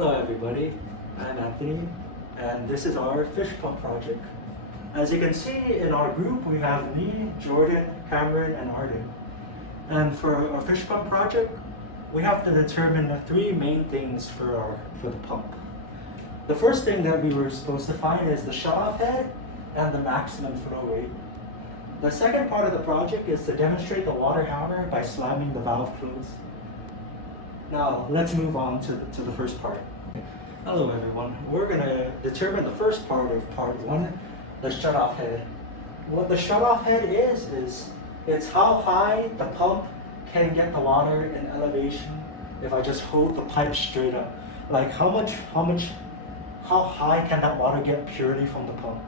Hello everybody, I'm Anthony and this is our fish pump project. As you can see in our group we have me, Jordan, Cameron and Arden. And for our fish pump project we have to determine the three main things for the pump. The first thing that we were supposed to find is the shutoff head and the maximum flow rate. The second part of the project is to demonstrate the water hammer by slamming the valve closed. Now, let's move on to the first part. Hello everyone. We're going to determine the first part of part one, the shutoff head. What the shutoff head is it's how high the pump can get the water in elevation if I just hold the pipe straight up. Like how high can that water get purely from the pump?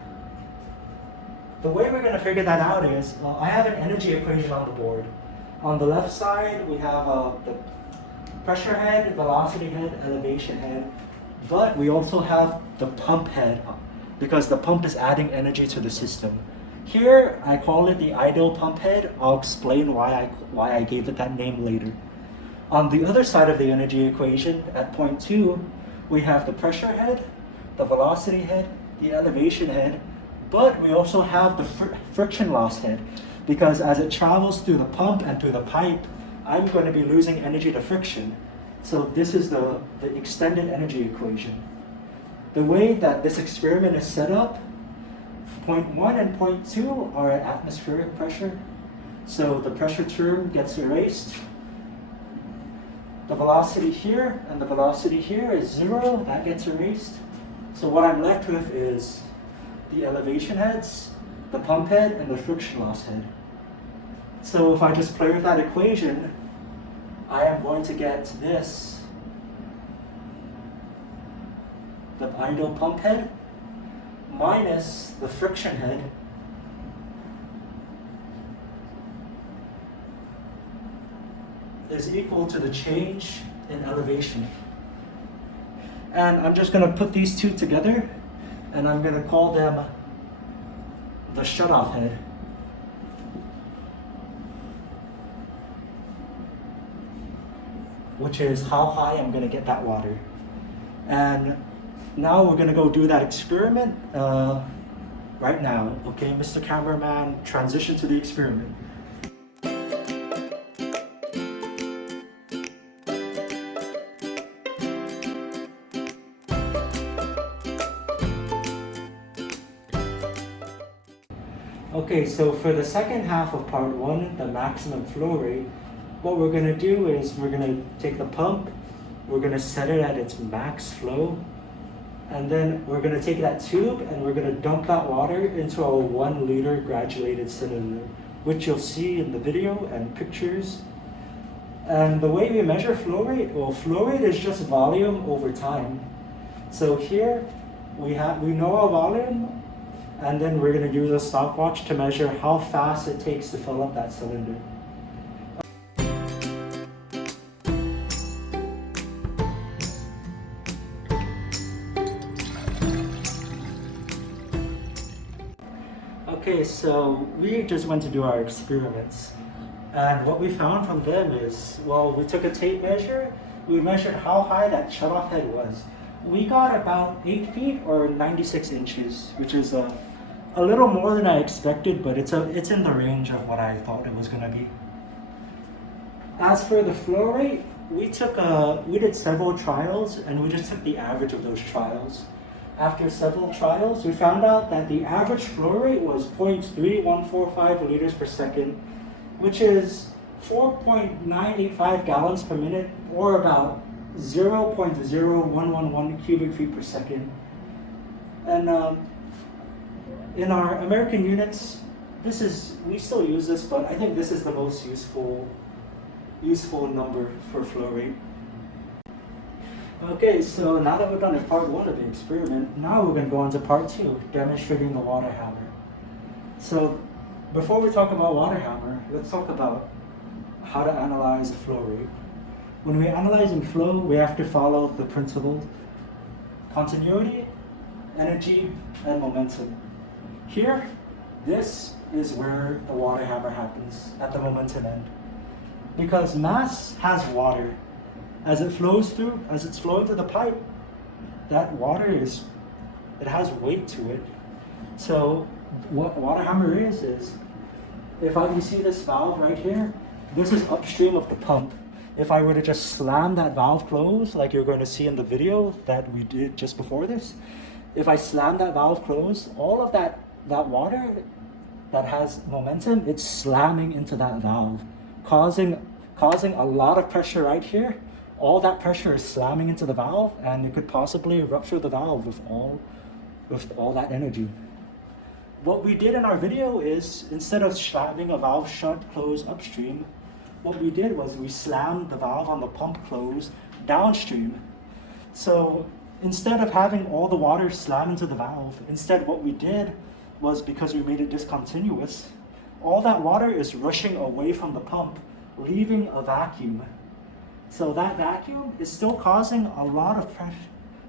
The way we're going to figure that out is, well, I have an energy equation on the board. On the left side, we have the pressure head, velocity head, elevation head, but we also have the pump head because the pump is adding energy to the system. Here, I call it the idle pump head. I'll explain why I gave it that name later. On the other side of the energy equation, at point 2, we have the pressure head, the velocity head, the elevation head, but we also have the friction loss head because as it travels through the pump and through the pipe, I'm going to be losing energy to friction. So this is the extended energy equation. The way that this experiment is set up, point 1 and point 2 are at atmospheric pressure. So the pressure term gets erased. The velocity here and the velocity here is 0, that gets erased. So what I'm left with is the elevation heads, the pump head, and the friction loss head. So if I just play with that equation, I am going to get this, the idle pump head minus the friction head is equal to the change in elevation. And I'm just going to put these two together and I'm going to call them the shutoff head. Which is how high I'm going to get that water. And now we're going to go do that experiment right now. Okay, Mr. Cameraman, transition to the experiment. Okay, so for the second half of part 1, the maximum flow rate, what we're going to do is we're going to take the pump, we're going to set it at its max flow, and then we're going to take that tube and we're going to dump that water into a 1 liter graduated cylinder, which you'll see in the video and pictures. And the way we measure flow rate, well, flow rate is just volume over time. So here we know our volume, and then we're going to use a stopwatch to measure how fast it takes to fill up that cylinder. Okay, so we just went to do our experiments, and what we found from them is, well, we took a tape measure, we measured how high that shutoff head was. We got about 8 feet or 96 inches, which is a little more than I expected, but it's in the range of what I thought it was going to be. As for the flow rate, we did several trials, and we just took the average of those trials. After several trials, we found out that the average flow rate was 0.3145 liters per second, which is 4.985 gallons per minute, or about 0.0111 cubic feet per second. And in our American units, we still use this, but I think this is the most useful number for flow rate. Okay, so now that we've done part 1 of the experiment, now we're going to go on to part 2, demonstrating the water hammer. So before we talk about water hammer, let's talk about how to analyze flow rate. When we're analyzing flow, we have to follow the principles: continuity, energy, and momentum. Here, this is where the water hammer happens, at the momentum end. Because mass has water. As it's flowing through the pipe, that water it has weight to it. So what water hammer is if you see this valve right here, this is upstream of the pump. If I were to just slam that valve closed, like you're going to see in the video that we did just before this, if I slam that valve closed, all of that water that has momentum, it's slamming into that valve, causing a lot of pressure right here. All that pressure is slamming into the valve, and it could possibly rupture the valve with all that energy. What we did in our video is, instead of slamming a valve shut close upstream, what we did was we slammed the valve on the pump close downstream. So instead of having all the water slam into the valve, instead what we did was, because we made it discontinuous, all that water is rushing away from the pump, leaving a vacuum. So that vacuum is still causing a lot of pressure.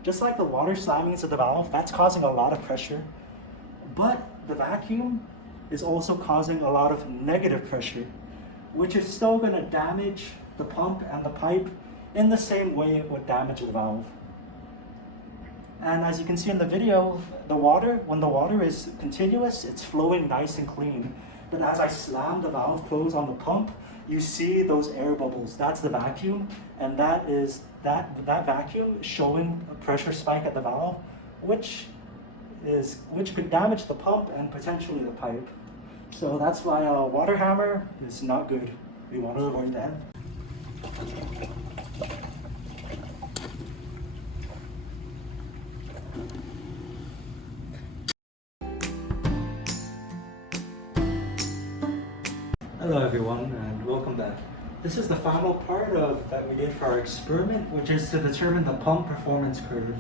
Just like the water slamming into the valve, that's causing a lot of pressure. But the vacuum is also causing a lot of negative pressure, which is still going to damage the pump and the pipe in the same way it would damage the valve. And as you can see in the video, when the water is continuous, it's flowing nice and clean. But as I slam the valve close on the pump, you see those air bubbles. That's the vacuum, and that vacuum showing a pressure spike at the valve, which could damage the pump and potentially the pipe. So that's why a water hammer is not good. We want to avoid that. Hello everyone, and welcome back. This is the final part that we did for our experiment, which is to determine the pump performance curve.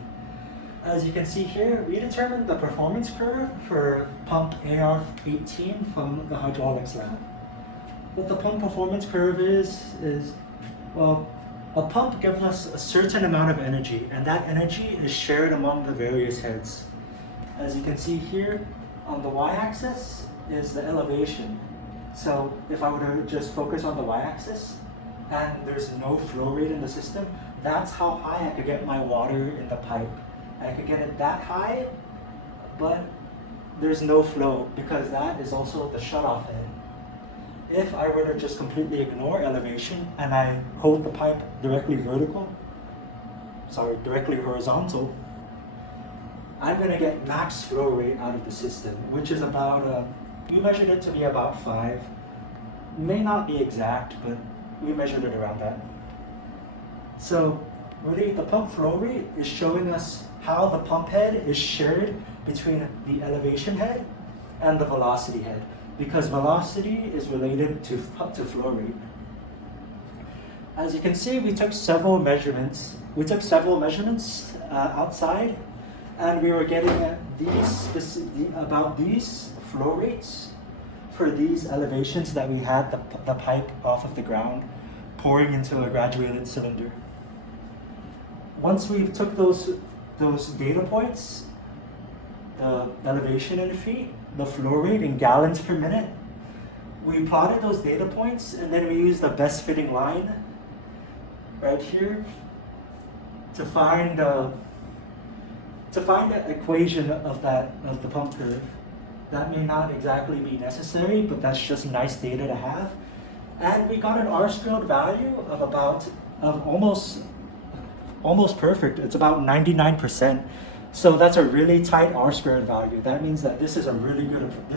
As you can see here, we determined the performance curve for pump AR18 from the hydraulics lab. What the pump performance curve is well, a pump gives us a certain amount of energy, and that energy is shared among the various heads. As you can see here, on the y-axis is the elevation. So if I were to just focus on the y-axis, and there's no flow rate in the system, that's how high I could get my water in the pipe. I could get it that high, but there's no flow, because that is also the shutoff head. If I were to just completely ignore elevation and I hold the pipe directly horizontal, I'm going to get max flow rate out of the system, which is about, we measured it to be about 5. May not be exact, but we measured it around that. So really, the pump flow rate is showing us how the pump head is shared between the elevation head and the velocity head, because velocity is related to flow rate. As you can see, we took several measurements. Outside, and we were getting at about these flow rates for these elevations that we had the pipe off of the ground pouring into a graduated cylinder. Once we took those data points, the elevation in feet, the flow rate in gallons per minute, we plotted those data points, and then we used the best fitting line right here to find the equation of the pump curve. That may not exactly be necessary, but that's just nice data to have. And we got an R-squared value of almost perfect. It's about 99%. So that's a really tight R-squared value. That means that this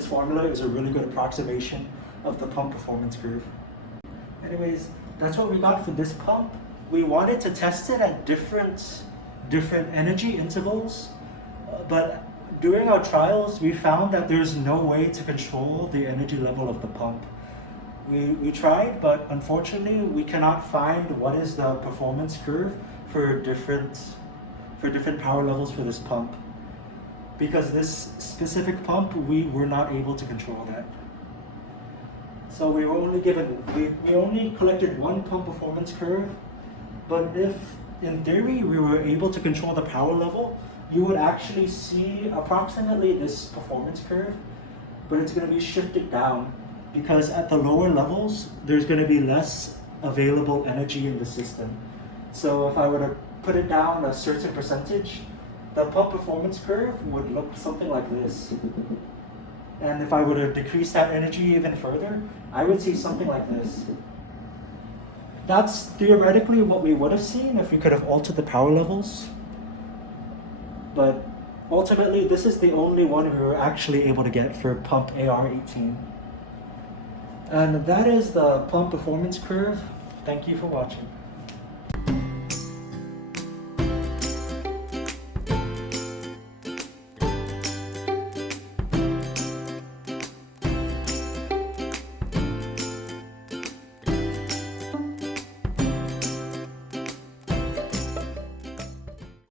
formula is a really good approximation of the pump performance curve. Anyways, that's what we got for this pump. We wanted to test it at different energy intervals, but during our trials, we found that there's no way to control the energy level of the pump. We tried, but unfortunately, we cannot find what is the performance curve for different power levels for this pump. Because this specific pump, we were not able to control that. So we only collected one pump performance curve, but if in theory we were able to control the power level, you would actually see approximately this performance curve, but it's going to be shifted down because at the lower levels, there's going to be less available energy in the system. So if I were to put it down a certain percentage, the pump performance curve would look something like this. And if I were to decrease that energy even further, I would see something like this. That's theoretically what we would have seen if we could have altered the power levels. But ultimately, this is the only one we were actually able to get for pump AR18. And that is the pump performance curve. Thank you for watching.